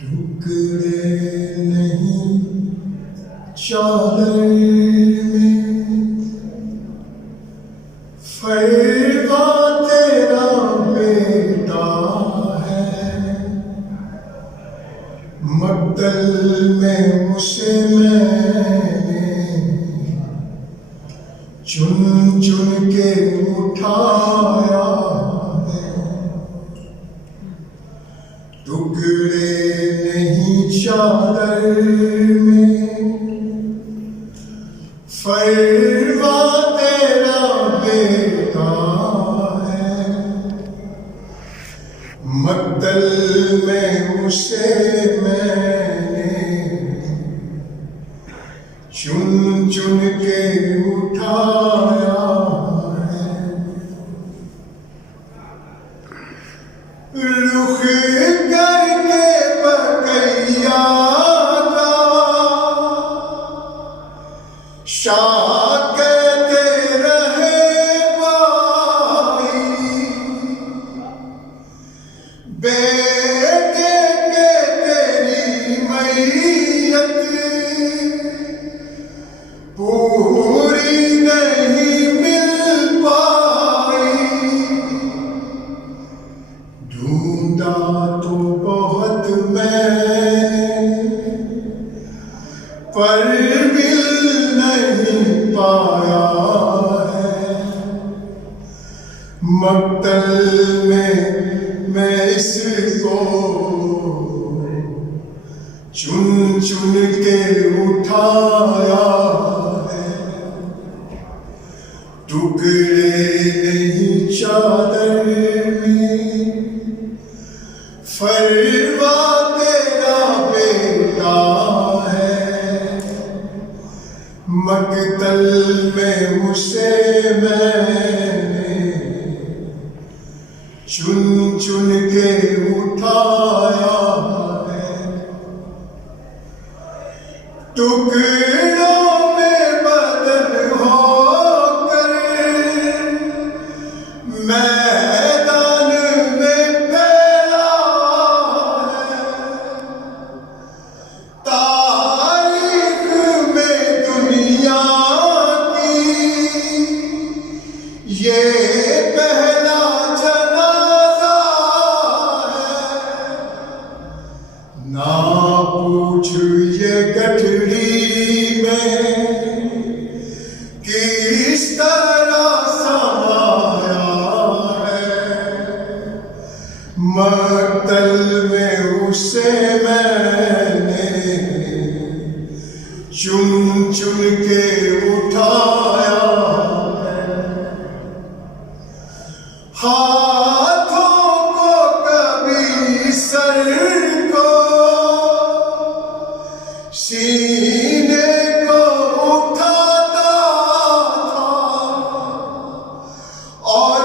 टुकड़े नहीं चादर में, फरवा तेरा बेटा है। मक्तल में उसे मैंने चुन चुन के उठाया है। टुकड़े नहीं चादर में, फरवा तेरा बेटा है। मक्तल में उसे मैंने चुन चुन के उठाया है। रुख करके बकैया का शाह कहते रहे भाई, बेटे के तेरी मैयत पूरी नहीं मिल पाई। ढूंढा तो बहुत मैंने पर मिल नहीं पाया है। मक्तल में मैं इसको चुन चुन के उठाया है। टुकड़े नहीं चादर में, फरवा तेरा बेटा है। मक्तल में उसे मैंने चुन चुन के उठाया है। टुकड़ों में बदन होकर मैदान में फैला है। तारीख में दुनिया की ये पहला जनाजा है। ना पूछ ये गठड़ी में किस तरह समाया है। मक्तल में उसे मैंने चुन चुन के उठाया है। हाथों को कभी सर को, सीने को उठाता था और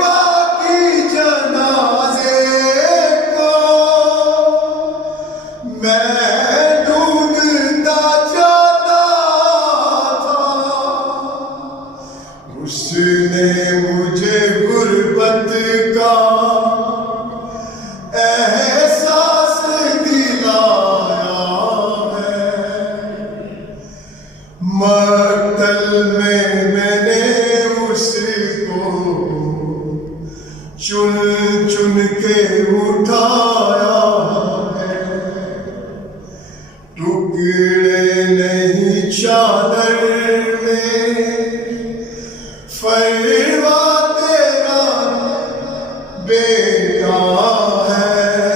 बाकी जनाजे को मैं ढूंढता जाता था। उसने मुझे गुर्बत का एहसास दिलाया है। मक्तल में मैंने उसको चुन चुन के उठाया है। टुकड़े नहीं चादर में, फरवा तेरा बेटा है।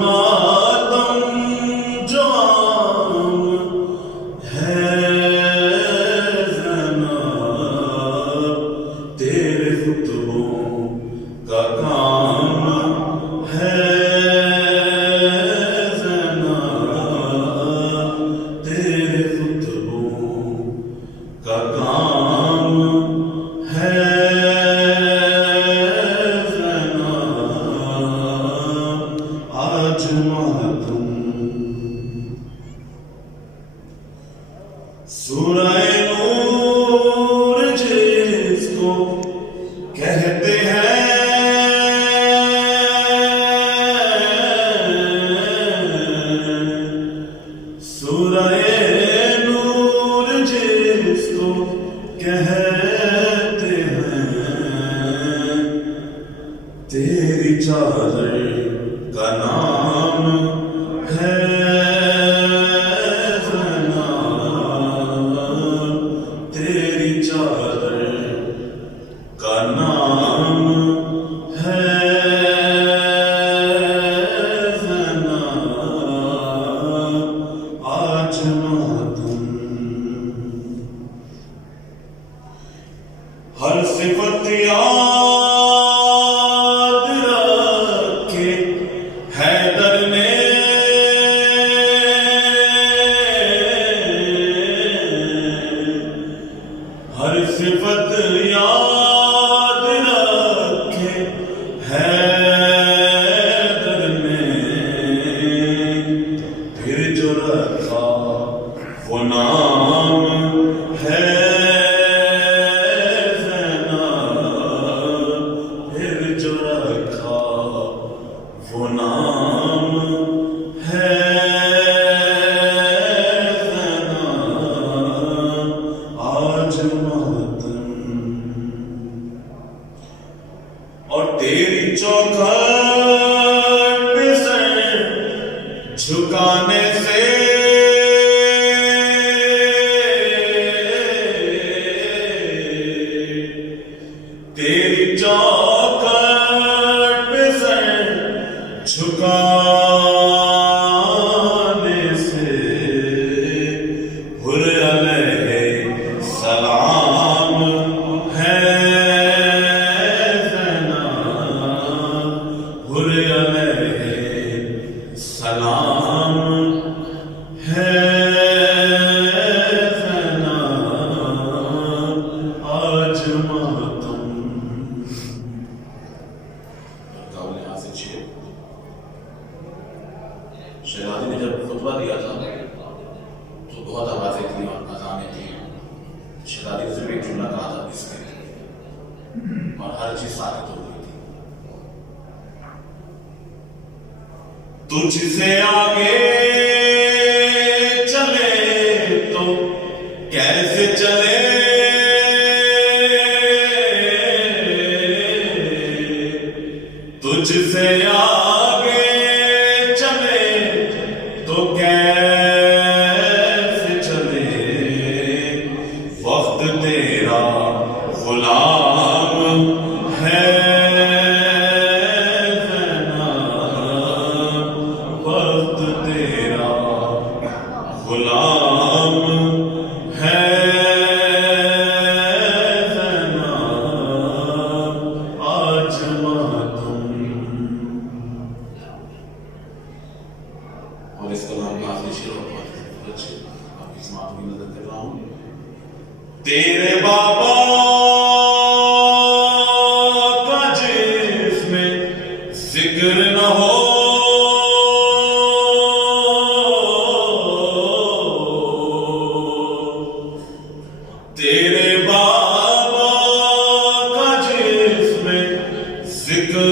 मातम जाम है ज़नाब, तेरे खुतबों का काम है ज़नाब, तेरे खुतबों का काम है सूरह नूर जिसको कहते हैं, सूरह नूर जिसको कहते हैं, तेरी चादर का नाम है का नाम है ज़नाब, आज मातम। हर सिफत याद रखे हैदर ने, हर सिफत याद रखे हैदर ने, फिर जो रखा वो नाम है ज़नाब, फिर जो रखा वो नाम है और तेरी चौखट पे सर झुकाने से तेरी चौखट पे सर झुकाने से हुर्र अलैहि सलाम है सलाम है ज़नाब, आज मातम। काबुल यहाँ से छे शहजादी ने जब खुतबा दिया था तो बहुत आवाज़ें थी और अज़ानें थी। शहजादी ने सिर्फ एक जुमला कहा था इसके, और हर चीज़ साबित हो गई थी। तुझसे आगे चले तो कैसे चले, तुझसे आगे चले तो कैसे चले, वक्त तेरा गुलाम है गुलाम है ज़नाब, आज मातम। और इस कलाम का आखिरी शेर बहुत अच्छे आपकी समात की नजर कर रहा हूँ। तेरे बाबा का जिसमें जिक्र न हो, तेरे बाबा का जिसमें जिक्र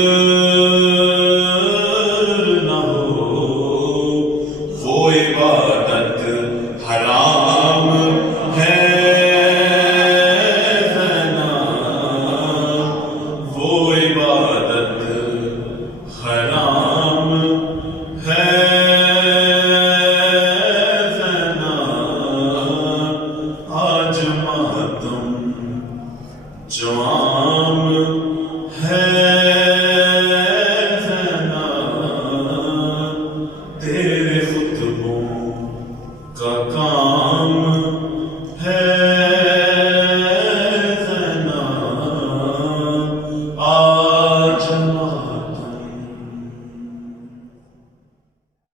न हो, वो इबादत हराम है ज़नाब, वो इबादत हराम है मातम, जवाम है। तेरे खुतबों का काम है ज़ना